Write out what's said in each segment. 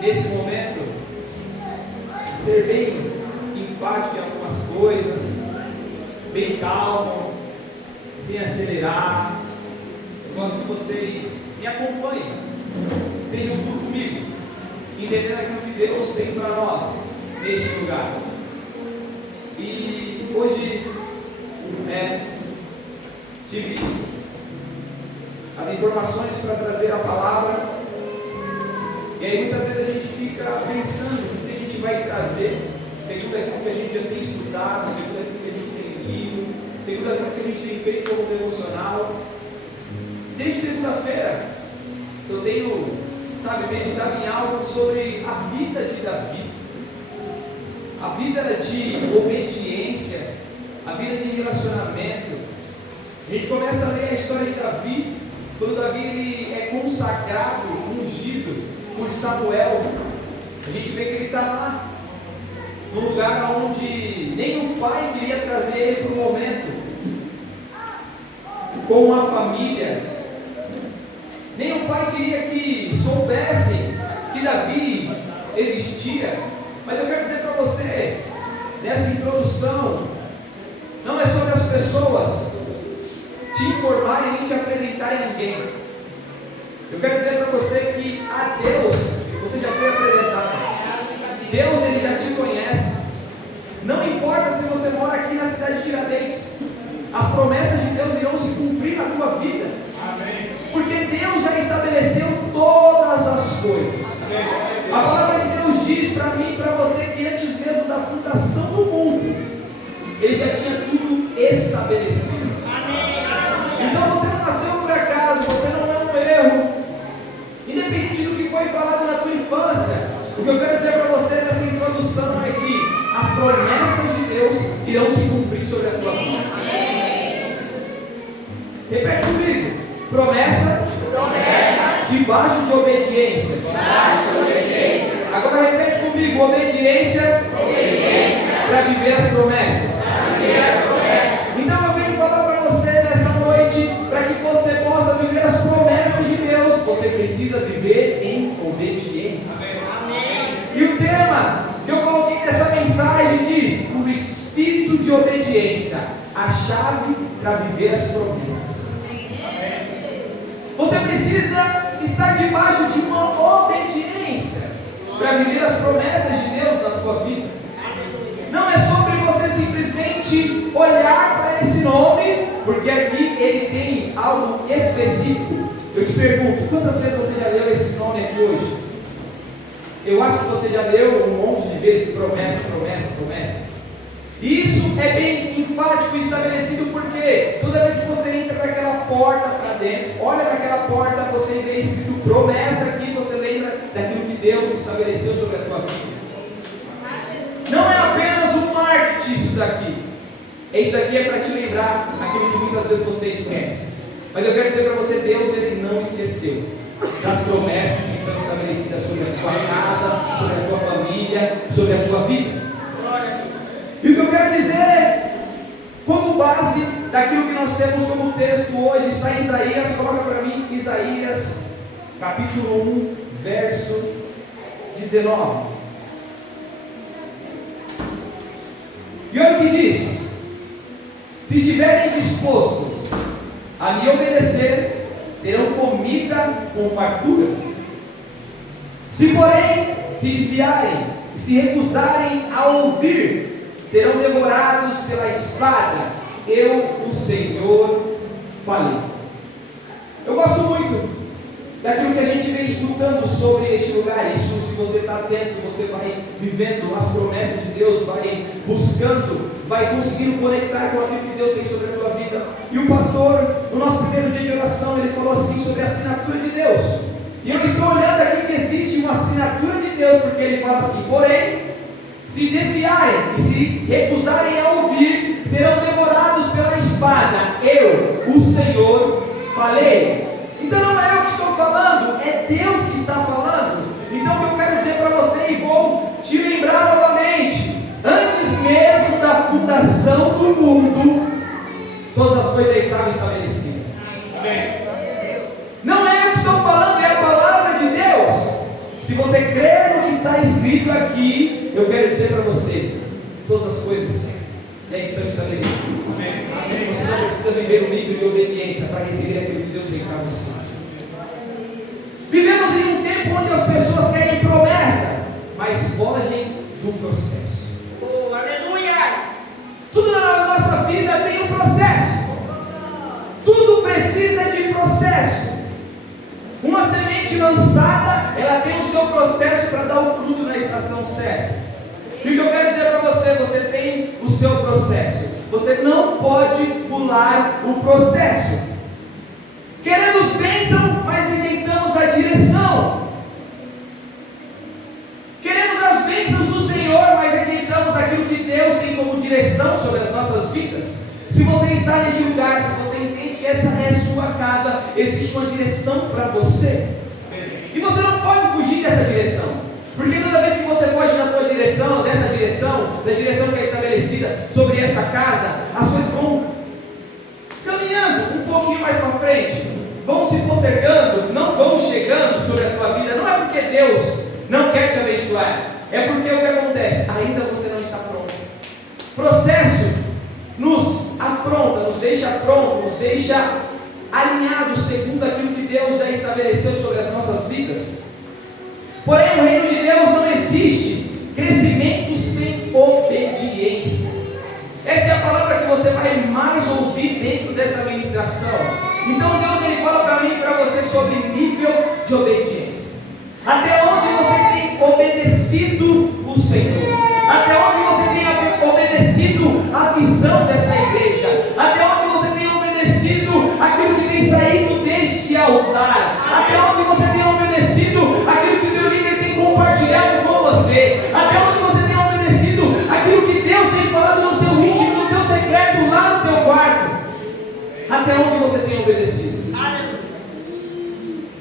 nesse momento, ser bem enfático em algumas coisas, bem calmo, sem acelerar. Eu gosto que vocês me acompanhem, estejam junto comigo, entendendo aquilo que Deus tem para nós neste lugar. E hoje tive as informações para trazer a palavra, e aí muitas vezes a gente fica pensando o que a gente vai trazer, segundo aquilo que a gente já tem estudado, segundo aquilo que a gente tem lido, segundo aquilo que a gente tem feito como devocional. Desde segunda-feira eu tenho, meditado em algo sobre a vida de Davi, a vida de obediência, a vida de relacionamento. A gente começa a ler a história de Davi, quando Davi ele é consagrado, ungido por Samuel. A gente vê que ele está lá, no lugar onde nem o pai queria trazer ele para o momento, com uma família. Nem o pai queria que soubessem que Davi existia. Mas eu quero dizer para você, nessa introdução, não é sobre as pessoas te informarem nem te apresentarem ninguém. Eu quero dizer para você que a Deus você já foi apresentado. Deus ele já te conhece. Não importa se você mora aqui na cidade de Tiradentes, as promessas de Deus irão se cumprir na tua vida. Amém. Porque Deus já estabeleceu todas as coisas. Amém. A palavra de Deus diz para mim e para você que antes mesmo da fundação do mundo, Ele já tinha tudo estabelecido. Amém. Então você não nasceu por acaso, você não é um erro. Independente do que foi falado na tua infância, o que eu quero dizer para você nessa introdução é que as promessas de Deus irão se cumprir sobre a tua vida. Repete comigo: promessa, debaixo de obediência. Agora repete comigo: obediência, para viver as promessas. Então eu venho falar para você nessa noite, para que você possa viver as promessas de Deus, você precisa viver em obediência. Amém. E o tema que eu coloquei nessa mensagem diz: o espírito de obediência, a chave para viver as promessas. Você precisa estar debaixo de uma obediência para viver as promessas de Deus na tua vida. Não é sobre você simplesmente olhar para esse nome, porque aqui ele tem algo específico. Eu te pergunto, quantas vezes você já leu esse nome aqui hoje? Eu acho que você já leu um monte de vezes: promessa, promessa, promessa. E isso é bem enfático e estabelecido, porque toda vez que você entra naquela porta para dentro, olha naquela porta, você vê escrito promessa aqui, você lembra daquilo que Deus estabeleceu sobre a tua vida. Não é apenas um marketing isso daqui. Isso daqui é para te lembrar aquilo que muitas vezes você esquece. Mas eu quero dizer para você, Deus ele não esqueceu das promessas que estão estabelecidas sobre a tua casa, sobre a tua família, sobre a tua vida. E o que eu quero dizer, como base daquilo que nós temos como texto hoje, está em Isaías. Coloca para mim Isaías capítulo 1, verso 19. E olha o que diz: se estiverem dispostos a me obedecer, terão comida com fartura. Se porém te desviarem e se recusarem a ouvir, serão devorados pela espada. Eu, o Senhor, falei. Eu gosto muito daquilo que a gente vem escutando sobre este lugar. Isso, se você está atento, você vai vivendo as promessas de Deus, vai buscando, vai conseguindo conectar com aquilo que Deus tem sobre a tua vida. E o pastor, no nosso primeiro dia de oração, ele falou assim sobre a assinatura de Deus. E eu estou olhando aqui que existe uma assinatura de Deus, porque ele fala assim: porém, se desviarem e se recusarem a ouvir, serão devorados pela espada. Eu, o Senhor, falei. Então não é eu que estou falando, é Deus que está falando. Então o que eu quero dizer para você, e vou te lembrar novamente: antes mesmo da fundação do mundo, todas as coisas já estavam estabelecidas. Amém. Não é eu que estou falando, é a palavra de Deus. Se você crer está escrito aqui, eu quero dizer para você, todas as coisas já estão estabelecidas. Amém. Você não precisa viver um nível de obediência para receber aquilo que Deus tem para você. Vivemos em um tempo onde as pessoas querem promessa, mas fogem do processo. Oh, aleluia! Tudo na nossa vida tem um processo. Tudo precisa de processo. Uma semente lançada, ela tem o seu processo para dar o fruto na estação certa. E o que eu quero dizer para você, você tem o seu processo. Você não pode pular o processo. Queremos bênção, mas rejeitamos a direção. Queremos as bênçãos do Senhor, mas rejeitamos aquilo que Deus tem como direção sobre as nossas vidas. Se você está neste lugar, se você entende que essa é a sua casa, existe uma direção para você. E você não pode fugir dessa direção. Porque toda vez que você foge da tua direção, dessa direção, da direção que é estabelecida sobre essa casa, as coisas vão caminhando um pouquinho mais para frente, vão se postergando, não vão chegando sobre a tua vida. Não é porque Deus não quer te abençoar, é porque o que acontece? Ainda você não está pronto. Processo nos apronta, nos deixa pronto, nos deixa alinhados segundo aquilo que Deus já estabeleceu sobre as nossas vidas. Porém, no reino de Deus não existe crescimento sem obediência. Essa é a palavra que você vai mais ouvir dentro dessa ministração. Então Deus ele fala para mim e para você sobre nível de obediência. Até onde você tem obedecido o Senhor? Até onde você tem obedecido a visão dessa igreja? Até onde você tem obedecido aquilo que tem saído deste altar? Até onde você tem obedecido aquilo que o teu líder tem compartilhado com você? Até onde você tem obedecido aquilo que Deus tem falado no seu íntimo, no teu secreto, lá no teu quarto? Até onde você tem obedecido?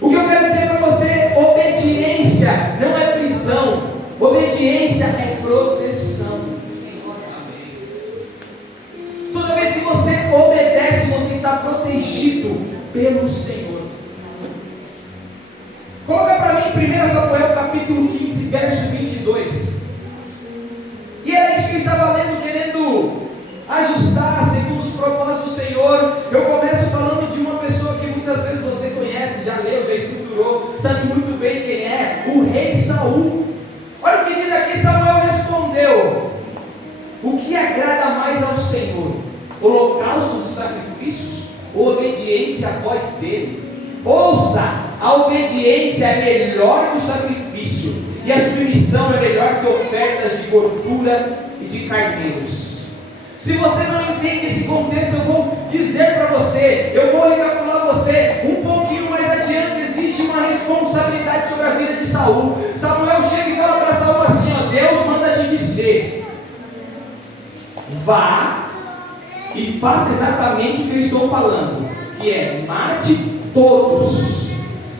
O que eu quero dizer para você, obediência não é prisão, obediência é proteção. Toda vez que você obedece, você está protegido pelo Senhor. Coloca para mim 1 Samuel capítulo 15, verso 22. E era isso que eu estava lendo, querendo ajustar segundo os propósitos do Senhor. Eu começo falando de uma pessoa que muitas vezes você conhece, já leu, já estruturou, sabe muito bem quem é, o rei Saul. Olha o que diz aqui, Samuel respondeu: o que agrada mais ao Senhor, holocaustos e sacrifícios, ou obediência à voz dele? Ouça, a obediência é melhor que o sacrifício, e a submissão é melhor que ofertas de gordura e de carneiros. Se você não entende esse contexto, eu vou dizer para você, eu vou recapitular você, um pouquinho mais adiante existe uma responsabilidade sobre a vida de Saul. Samuel chega e fala para Saul assim, ó, Deus manda te dizer, vá e faça exatamente o que eu estou falando, que é, mate todos,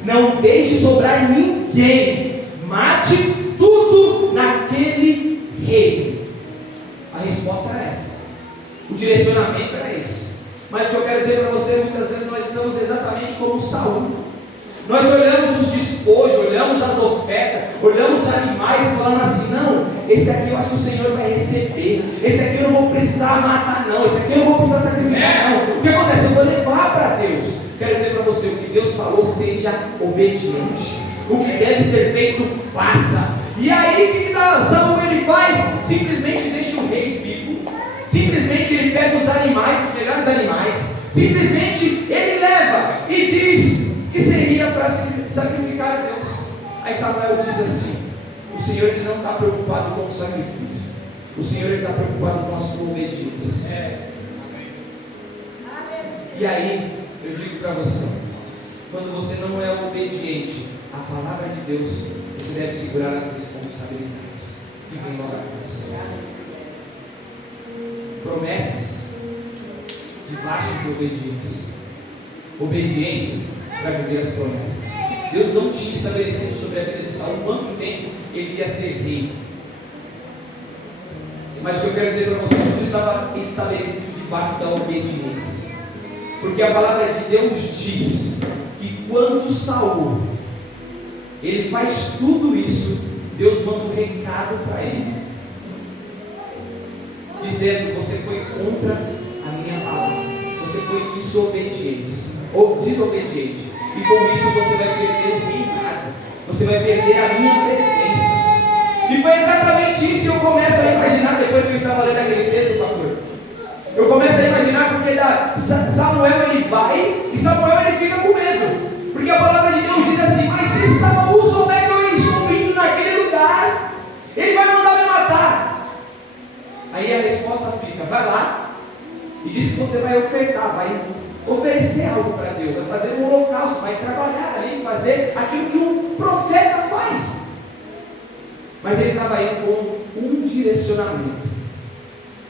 não deixe sobrar ninguém, mate tudo naquele reino. A resposta era essa. O direcionamento era esse. Mas o que eu quero dizer para você, muitas vezes nós estamos exatamente como Saul. Nós olhamos os despojos, olhamos as ofertas, olhamos os animais e falamos assim, não, esse aqui eu acho que o Senhor vai receber, esse aqui eu não vou precisar matar não, esse aqui eu não vou precisar sacrificar não. O que acontece? Eu vou levar para Deus. Quero dizer para você, o que Deus falou, seja obediente. O que deve ser feito, faça. E aí o que Saul ele faz? Simplesmente deixa o rei vivo. Simplesmente ele pega os animais, os melhores animais, simplesmente ele leva e diz que seria para sacrificar a Deus. Aí Samuel diz assim, o Senhor ele não está preocupado com o sacrifício, o Senhor ele está preocupado com a sua obediência. E aí eu digo para você, quando você não é obediente à palavra de Deus, você deve segurar as responsabilidades. Fiquem logo a promessas debaixo de obediência. Obediência para viver as promessas. Deus não tinha estabelecido sobre a vida de Saul quanto tempo ele ia ser rei. Mas o que eu quero dizer para você, tudo estava estabelecido debaixo da obediência. Porque a palavra de Deus diz que quando Saul ele faz tudo isso, Deus manda um recado para ele, dizendo: você foi contra a minha palavra, você foi desobediente, e com isso você vai perder o reinado, você vai perder a minha presença. E foi exatamente isso que eu começo a imaginar depois que eu estava lendo aquele texto, pastor. Eu começo a imaginar porque Samuel ele vai e Samuel ele fica com medo, porque a palavra de Deus diz assim: mas se Saul souber que eu estou indo naquele lugar, ele vai mandar me matar. Aí a resposta fica: vai lá e diz que você vai ofertar, vai oferecer algo para Deus, vai fazer um holocausto, vai trabalhar ali, fazer aquilo que um profeta faz. Mas ele estava indo com um direcionamento: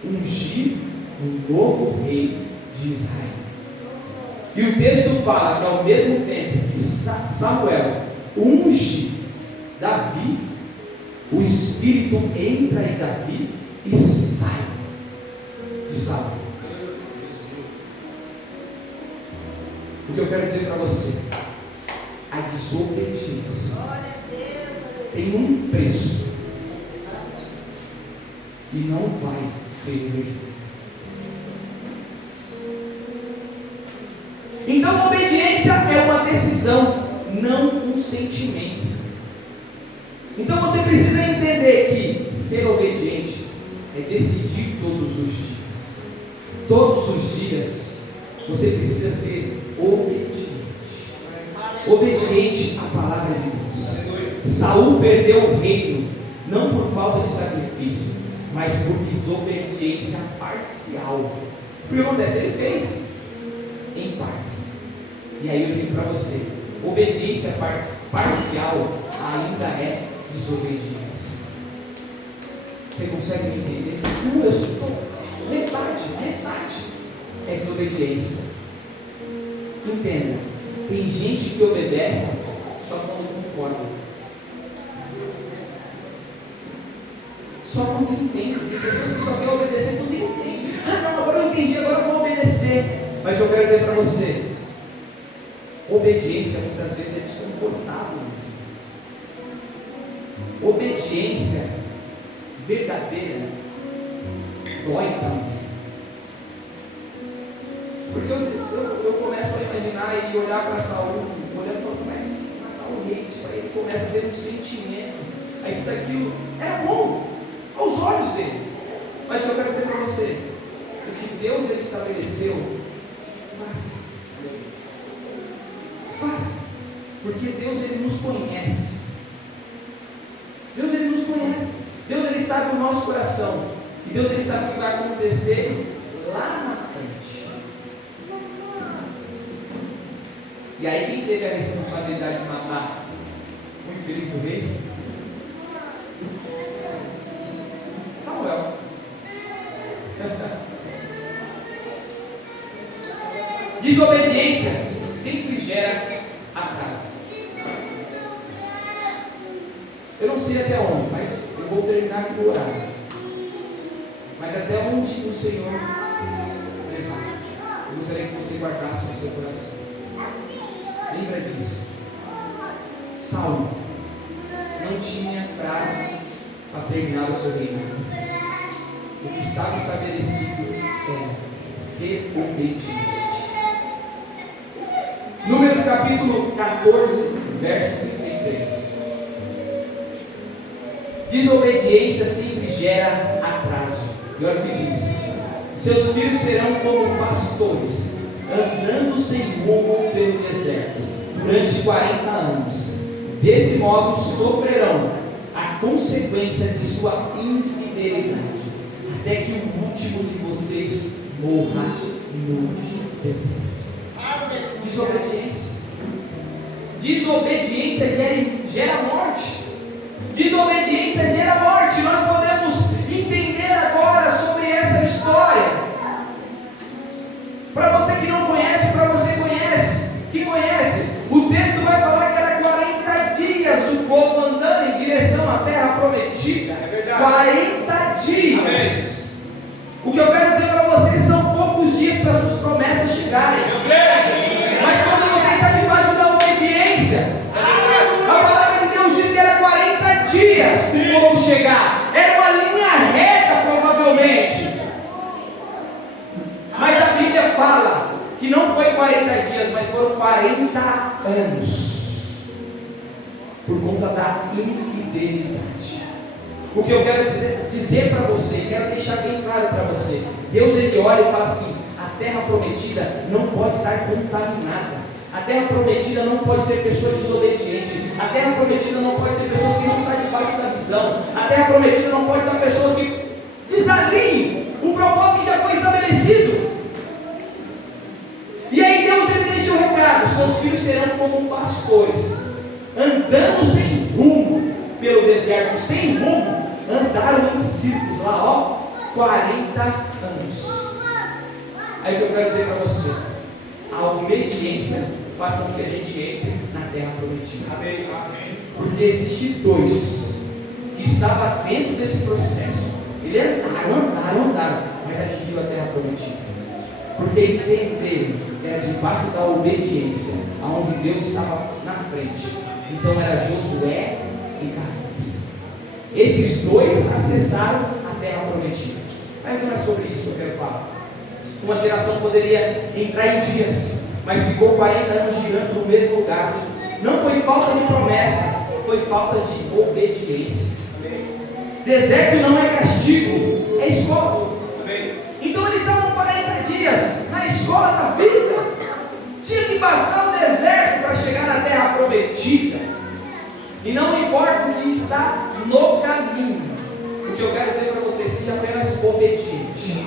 ungir um novo rei de Israel. E o texto fala que ao mesmo tempo que Samuel unge Davi, o Espírito entra em Davi e sai de Saul. O que eu quero dizer para você: a desobediência tem um preço e não vai reverter. Então, obediência é uma decisão, não um sentimento. Então você precisa entender que ser obediente é decidir todos os dias. Todos os dias você precisa ser obediente. Obediente à palavra de Deus. Saul perdeu o reino, não por falta de sacrifício, mas por desobediência parcial. O que acontece? Ele fez em partes. E aí eu digo para você: obediência parcial ainda é desobediência. Você consegue me entender? Não, eu estou metade é desobediência. Entenda, tem gente que obedece só quando concorda, só quando entende. Tem pessoas que só querem obedecer quando entendem. Não, agora eu entendi, agora eu vou obedecer. Mas eu quero dizer para você: obediência muitas vezes é desconfortável mesmo. Obediência verdadeira dói também. Porque eu começo a imaginar e olhar para Saul, olhando e falar assim: mas matar o rei, aí ele começa a ter um sentimento, aí tudo aquilo era bom aos olhos dele. Mas eu quero dizer para você: o que Deus ele estabeleceu, faça, porque Deus ele nos conhece. Deus ele nos conhece. Deus ele sabe o nosso coração. E Deus ele sabe o que vai acontecer lá na frente. E aí quem teve a responsabilidade de matar o infeliz do rei? Samuel. Desobediência sempre gera atraso. Eu não sei até onde, mas eu vou terminar aqui no horário. Mas até onde o Senhor levar, eu gostaria que você guardasse no seu coração. Lembra disso. Saul não tinha prazo para terminar o seu reinado. O que estava estabelecido era ser obediente. Números capítulo 14, verso 33. Desobediência sempre gera atraso. E olha o que diz: seus filhos serão como pastores, andando sem rumo pelo deserto, durante 40 anos. Desse modo sofrerão a consequência de sua infidelidade, até que o último de vocês morra no deserto. Desobediência. Desobediência gera morte. Desobediência gera morte. Nós podemos entender agora sobre essa história. Para você que não conhece, para você que conhece, o texto vai falar que era 40 dias o povo andando em direção à terra prometida. É verdade. 40 dias. Amém. O que eu quero dizer para vocês são poucos dias para suas promessas chegarem. Mas quando você está debaixo da obediência, a palavra de Deus diz que era 40 dias. anos por conta da infidelidade. O que eu quero dizer para você, quero deixar bem claro para você, Deus ele olha e fala assim: a terra prometida não pode estar contaminada, a terra prometida não pode ter pessoas desobedientes, a terra prometida não pode ter pessoas que não estão debaixo da visão, a terra prometida não pode ter pessoas que desalinhem o propósito que já foi estabelecido. E aí Deus ele deixa o recado: seus filhos serão como pastores, andando sem rumo pelo deserto, sem rumo, andaram em círculos lá, ó, 40 anos. Aí o que eu quero dizer para você: a obediência faz com que a gente entre na terra prometida. Porque existem dois que estavam dentro desse processo. Eles andaram, mas atingiram a terra prometida. Porque entenderam que era debaixo da obediência aonde Deus estava na frente. Então era Josué e Caleb. Esses dois acessaram a terra prometida. Mas não é sobre isso que eu quero falar. Uma geração poderia entrar em dias, mas ficou 40 anos girando no mesmo lugar. Não foi falta de promessa, foi falta de obediência. Deserto não é castigo, é escola. Então eles estavam 40 dias na escola da vida. Tinha que passar o deserto para chegar na terra prometida. E não importa o que está no caminho. O que eu quero dizer para você: seja apenas obediente.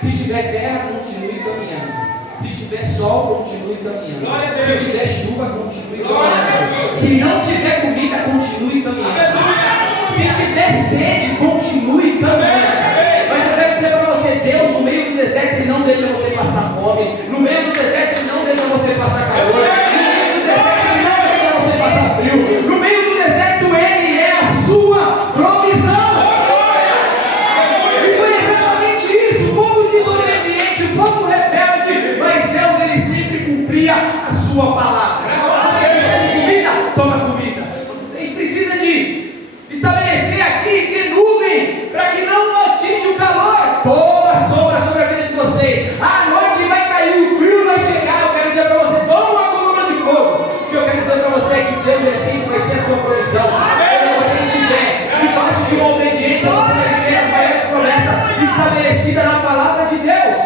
Se tiver terra, continue caminhando. Se tiver sol, continue caminhando. Se tiver chuva, continue caminhando. Se não tiver comida, continue caminhando. Se tiver sede, continue caminhando. Mas eu quero dizer para você: Deus, no meio do deserto, Ele não deixa você passar fome. No meio do deserto, Ele não deixa você passar calor. No meio do deserto, Ele não deixa você passar frio. No meio do deserto, Ele é a sua provisão. E foi exatamente isso. O povo desobediente, o povo rebelde, mas Deus, Ele sempre cumpria a sua palavra. Você precisa de comida? Toma comida. A gente precisa de estabelecer aqui, ter nuvem, para que não atinja o calor. Toma sombra sobre a vida de vocês. A noite vai cair, o frio vai chegar. Eu quero dizer para você: toma uma coluna de fogo. O que eu quero dizer para você é que Deus ele sempre vai ser a sua provisão. Quando você estiver debaixo de uma obediência, você vai viver as maiores promessas estabelecidas na palavra de Deus.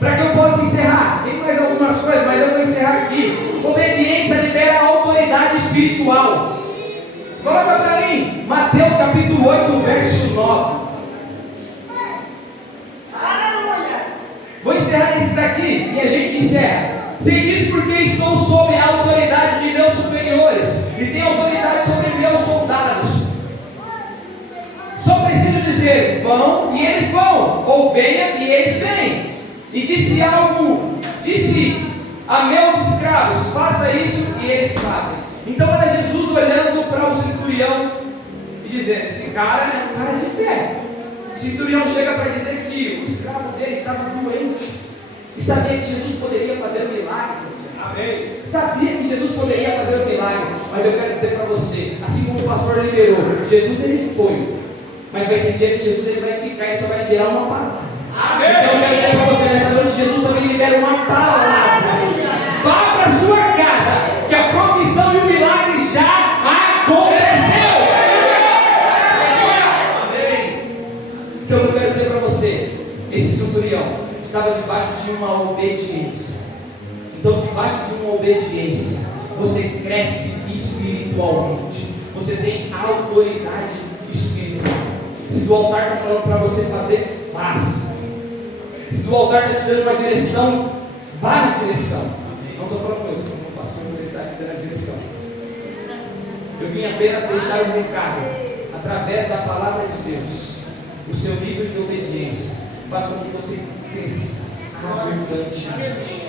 Para que eu possa encerrar, tem mais algumas coisas, mas eu vou encerrar aqui. Obediência libera a autoridade espiritual. Coloca para mim, Mateus capítulo 8, verso 9. Vou encerrar esse daqui e a gente encerra. Sei disso porque estou sob a autoridade de meus superiores e tenho autoridade sobre meus soldados. Só preciso dizer: vão e eles vão, ou venha e eles vêm. E disse a meus escravos: faça isso, e eles fazem. Então era Jesus olhando para o centurião e dizendo: esse cara é um cara de fé. O centurião chega para dizer que o escravo dele estava doente e sabia que Jesus poderia fazer um milagre. Amém. Sabia que Jesus poderia fazer um milagre. Mas eu quero dizer para você, assim como o pastor liberou, Jesus ele foi, mas vai ter dia que Jesus ele vai ficar e só vai liberar uma palavra. Amém. Então eu quero dizer para você, nessa noite Jesus também libera uma palavra. Vá para a sua casa, que a provisão e o milagre já aconteceu. Amém. Então eu quero dizer para você, esse centurião estava debaixo de uma obediência. Então debaixo de uma obediência, você cresce espiritualmente. Você tem autoridade espiritual. Se do altar está falando para você fazer, faça. Se do altar está te dando uma direção, vá na direção. Não estou falando eu, estou falando o pastor, ele está te dando a direção. Eu vim apenas deixar um recado, através da palavra de Deus. O seu nível de obediência faz com que você cresça abundantemente.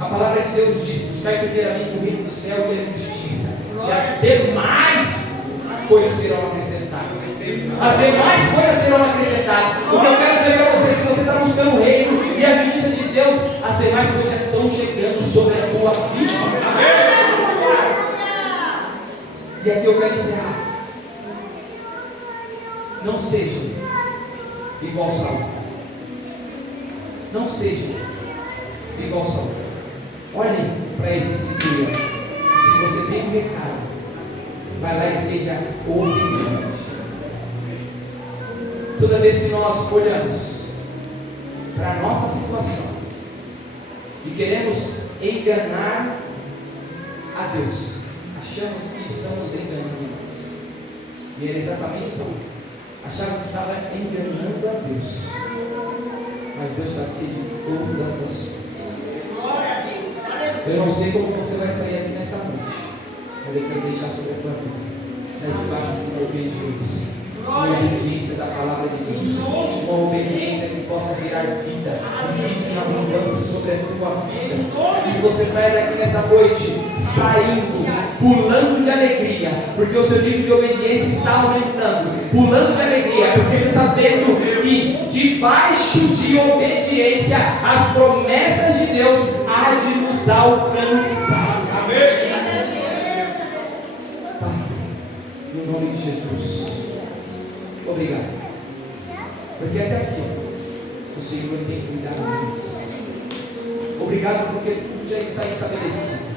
A palavra de Deus diz: buscai primeiramente o reino do céu e a justiça, e as demais coisas serão acrescentadas. As demais coisas serão acrescentadas. O que eu quero dizer para você: se você está buscando o reino e a justiça de Deus, as demais coisas já estão chegando sobre a tua vida. E aqui eu quero encerrar. Não seja igual Saul. Não seja igual Saul. Olhe para esse cinturão. Se você tem um recado, vai lá e seja obediente. Toda vez que nós olhamos para a nossa situação e queremos enganar a Deus, achamos que estamos enganando Deus. E era exatamente isso. Achavam que estava enganando a Deus. Mas Deus sabia de todas as coisas. Eu não sei como você vai sair aqui nessa noite, mas eu quero deixar sobre a tua vida. Sair debaixo de uma obediência. Uma obediência da palavra de Deus. Uma obediência que possa gerar vida. Vida em abundância sobre a tua vida. E que você saia daqui nessa noite saindo, pulando de alegria, porque o seu nível de obediência está aumentando. Pulando de alegria, porque você está vendo que debaixo de obediência as promessas de Deus há de nos alcançar. Amém. Pai, no nome de Jesus, obrigado, porque até aqui o Senhor tem cuidado de nós. Obrigado porque tudo já está estabelecido.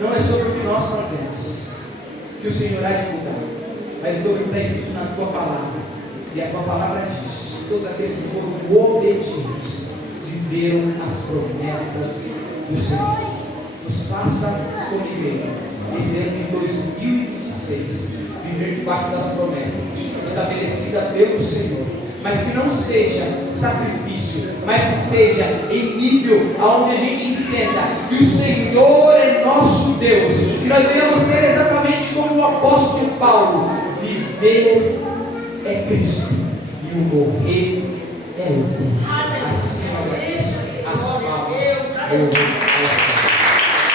Não é sobre o que nós fazemos que o Senhor há de mudar, mas sobre o que está escrito na tua palavra. E a tua palavra diz: todos aqueles que foram obedientes viveram as promessas do Senhor. Nos faça como igreja, esse ano de 2026, viver debaixo das promessas estabelecidas pelo Senhor, mas que não seja sacrifício, mas que seja em nível onde a gente entenda que o Senhor é nosso Deus, e nós venhamos ser exatamente como o apóstolo Paulo: viver é Cristo e o morrer é lucro. Acima da Cristo, as palmas.